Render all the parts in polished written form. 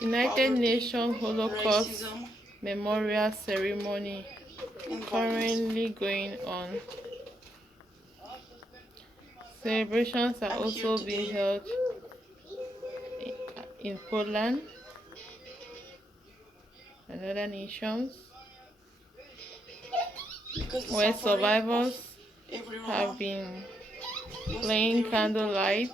United Nations Holocaust Memorial Ceremony currently going on. Celebrations are also being held in Poland and other nations where survivors have been playing candlelight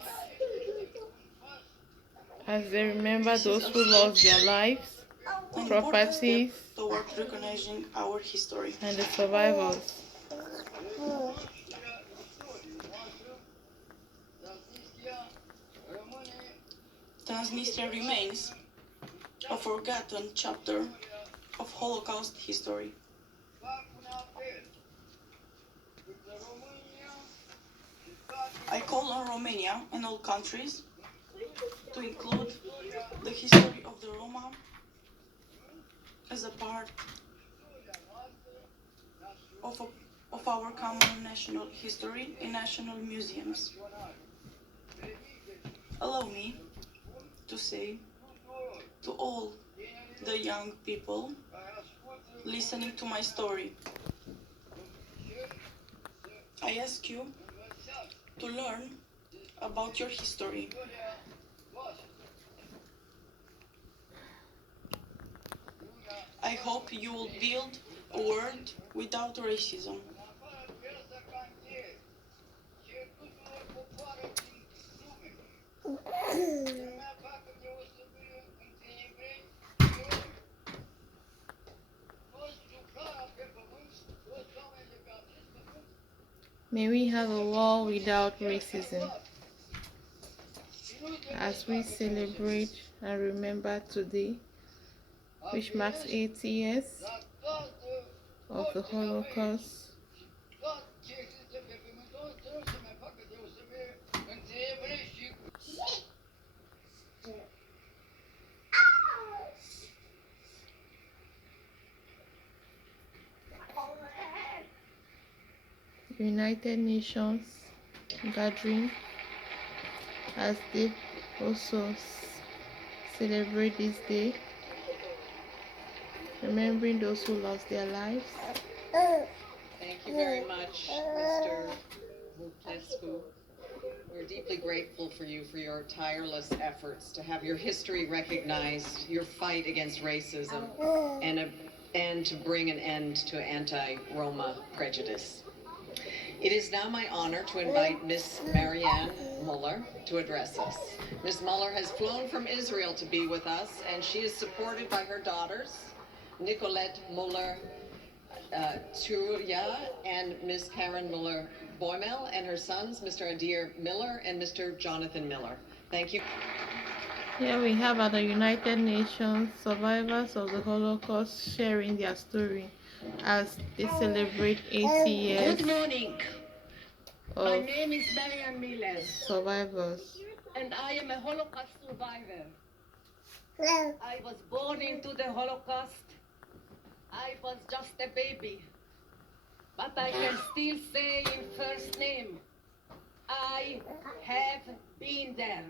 as they remember those who lost their lives, properties, and the survivors. Transnistria remains a forgotten chapter of Holocaust history. I call on Romania and all countries to include the history of the Roma as a part of our common national history in national museums. Allow me to say to all the young people listening to my story, I ask you to learn about your history. I hope you will build a world without racism. May we have a world without racism. As we celebrate and remember today, which marks 80 years of the Holocaust, United Nations gathering as they also celebrate this day, remembering those who lost their lives. Thank you very much, Mr. Vupescu. We're deeply grateful for you for your tireless efforts to have your history recognized, your fight against racism, and to bring an end to anti-Roma prejudice. It is now my honor to invite Miss Marianne Muller to address us. Ms. Muller has flown from Israel to be with us, and she is supported by her daughters, Nicolette Muller Turia and Miss Karen Muller Boymel, and her sons, Mr. Adir Miller and Mr. Jonathan Miller. Thank you. Here we have at the United Nations survivors of the Holocaust sharing their story as they celebrate 80 years. Good morning. My name is Marianne Miller. Survivors. And I am a Holocaust survivor. I was born into the Holocaust. I was just a baby. But I can still say in first name, I have been there.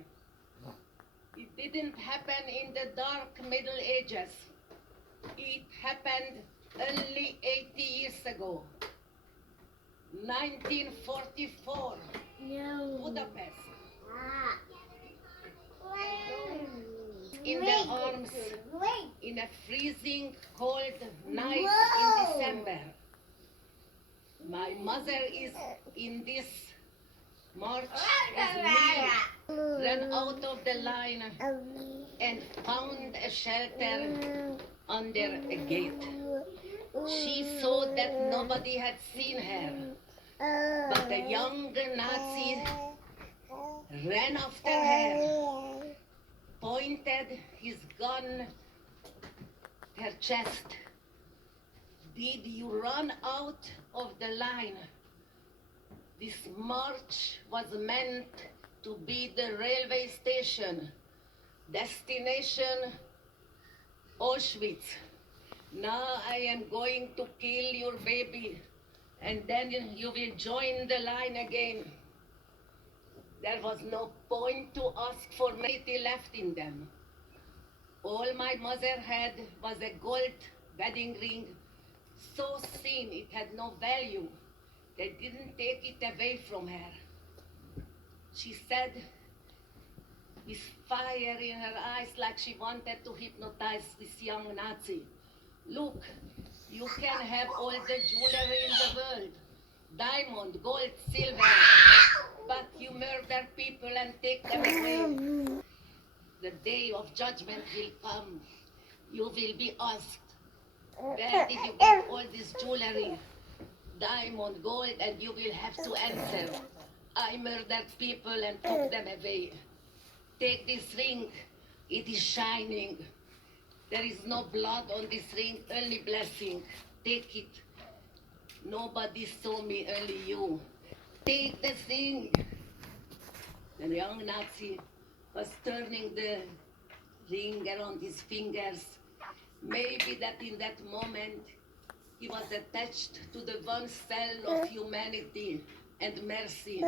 It didn't happen in the dark Middle Ages. It happened only 80 years ago. 1944, Budapest. In the arms, in a freezing cold night in December. My mother is in this march with me, ran out of the line and found a shelter under a gate. She saw that nobody had seen her, but a young Nazi ran after her, pointed his gun at her chest. Did you run out of the line? This march was meant to be the railway station. Destination, Auschwitz. Now I am going to kill your baby, and then you will join the line again. There was no point to ask for mercy left in them. All my mother had was a gold wedding ring, so thin it had no value. They didn't take it away from her. She said, with fire in her eyes, like she wanted to hypnotize this young Nazi. Look, you can have all the jewelry in the world, diamond, gold, silver, but you murder people and take them away. The day of judgment will come. You will be asked, where did you get all this jewelry, diamond, gold, and you will have to answer, I murdered people and took them away. Take this ring, it is shining. There is no blood on this ring, only blessing. Take it. Nobody saw me, only you. Take the thing. The young Nazi was turning the ring around his fingers. Maybe that in that moment he was attached to the one cell of humanity and mercy.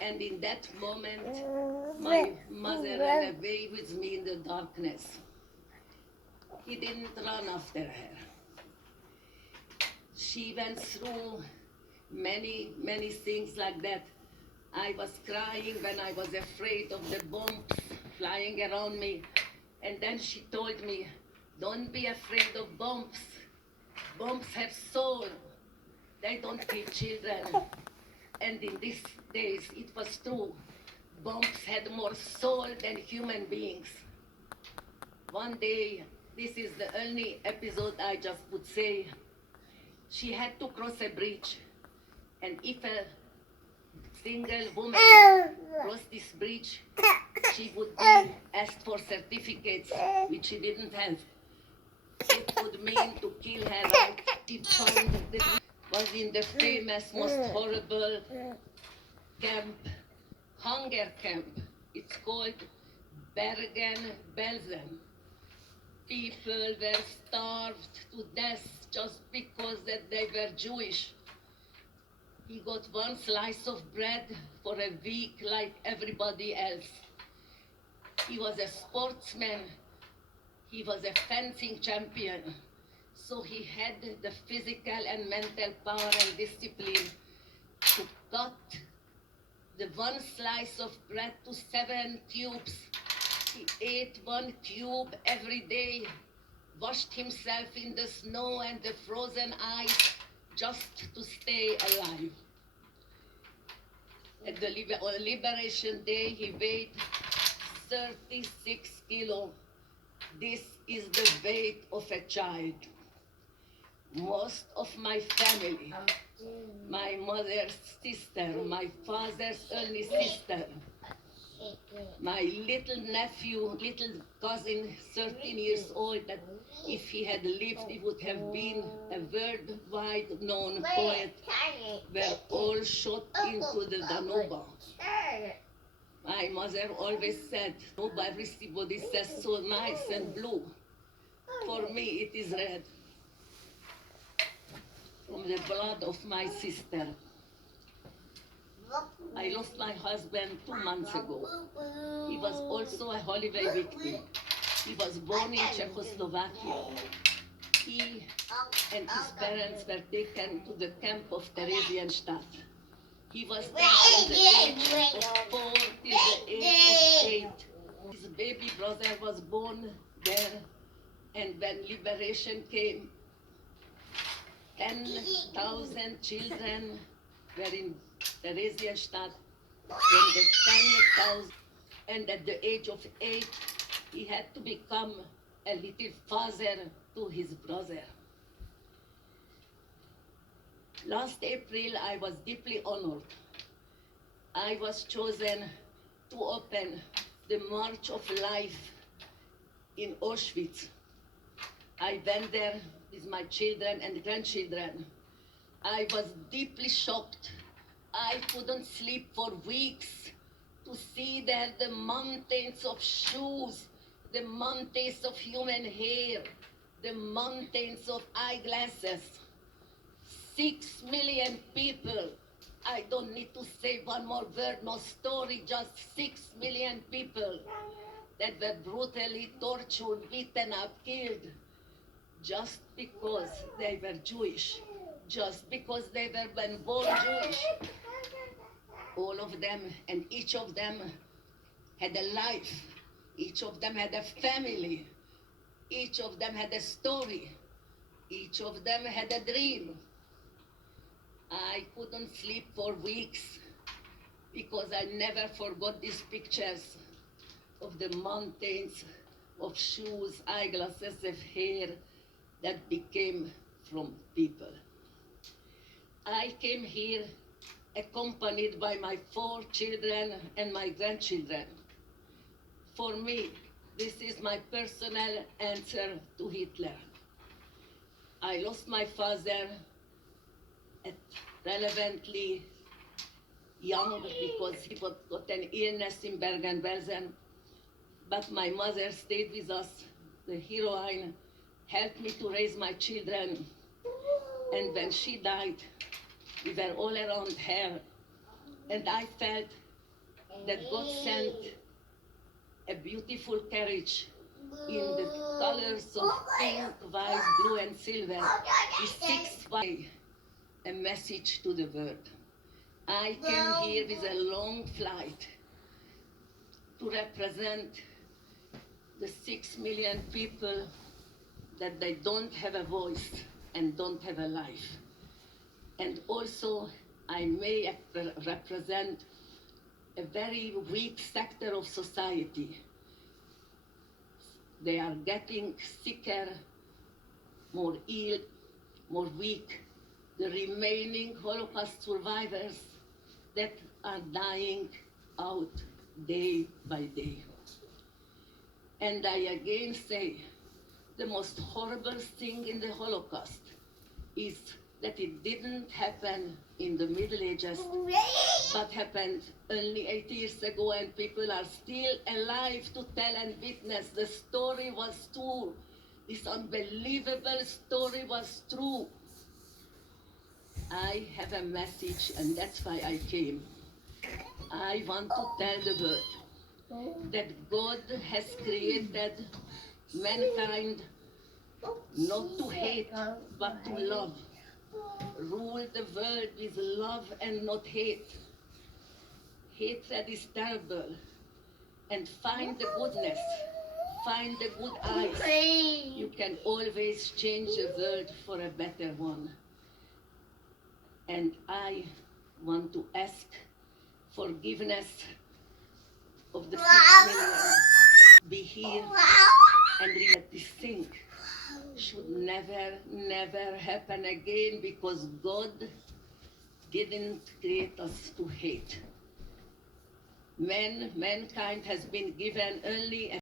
And in that moment, my mother ran away with me in the darkness. He didn't run after her. She went through many, many things like that. I was crying when I was afraid of the bombs flying around me. And then she told me, don't be afraid of bombs. Bombs have soul. They don't kill children. And in these days, it was true. Bombs had more soul than human beings. One day, this is the only episode I just would say, she had to cross a bridge. And if a single woman crossed this bridge, she would be asked for certificates, which she didn't have. It would mean to kill her right. She found this was in the famous, most horrible camp, hunger camp. It's called Bergen-Belsen. People were starved to death just because that they were Jewish. He got one slice of bread for a week like everybody else. He was a sportsman. He was a fencing champion. So he had the physical and mental power and discipline to cut the one slice of bread to 7 cubes. He ate 1 cube every day, washed himself in the snow and the frozen ice just to stay alive. At the Liberation Day, he weighed 36 kilos. This is the weight of a child. Most of my family, my mother's sister, my father's only sister, my little nephew, little cousin, 13 years old, that if he had lived, he would have been a worldwide known poet, were all shot into the Danube. My mother always said, oh, everybody says so nice and blue. For me, it is red. From the blood of my sister. I lost my husband 2 months ago. He was also a holiday victim. He was born in Czechoslovakia. He and his parents were taken to the camp of Theresienstadt. He was there from the age of 4 till the age of 8. His baby brother was born there, and when liberation came, 10,000 children were in Theresienstadt. When the 10,000, and at the age of 8, he had to become a little father to his brother. Last April, I was deeply honored. I was chosen to open the March of Life in Auschwitz. I went there with my children and grandchildren. I was deeply shocked. I couldn't sleep for weeks to see there the mountains of shoes, the mountains of human hair, the mountains of eyeglasses. 6 million people. I don't need to say one more word, no story, just 6 million people. that were brutally tortured, beaten up, killed, just because they were Jewish, just because they were born Jewish. All of them and each of them had a life, each of them had a family, each of them had a story, each of them had a dream. I couldn't sleep for weeks because I never forgot these pictures of the mountains of shoes, eyeglasses, of hair that became from people. I came here accompanied by my 4 children and my grandchildren. For me, this is my personal answer to Hitler. I lost my father at relevantly young because he got an illness in Bergen-Belsen. But my mother stayed with us. The heroine helped me to raise my children. And when she died, we were all around her. And I felt that God sent a beautiful carriage in the colors of pink, white, blue, and silver. The 6 white, a message to the world. I came here with a long flight to represent the 6 million people that they don't have a voice and don't have a life. And also, I may represent a very weak sector of society. They are getting sicker, more ill, more weak. The remaining Holocaust survivors that are dying out day by day. And I again say, the most horrible thing in the Holocaust is that it didn't happen in the Middle Ages, but happened only 8 years ago, and people are still alive to tell and witness the story was true. This unbelievable story was true. I have a message, and that's why I came. I want to tell the world that God has created mankind not to hate, but to love. Rule the world with love and not hate. Hatred is terrible. And find the goodness. Find the good eyes. You can always change the world for a better one. And I want to ask forgiveness of the 6 million. Be here and realize that this thing should never, never happen again, because God didn't create us to hate. Mankind has been given only a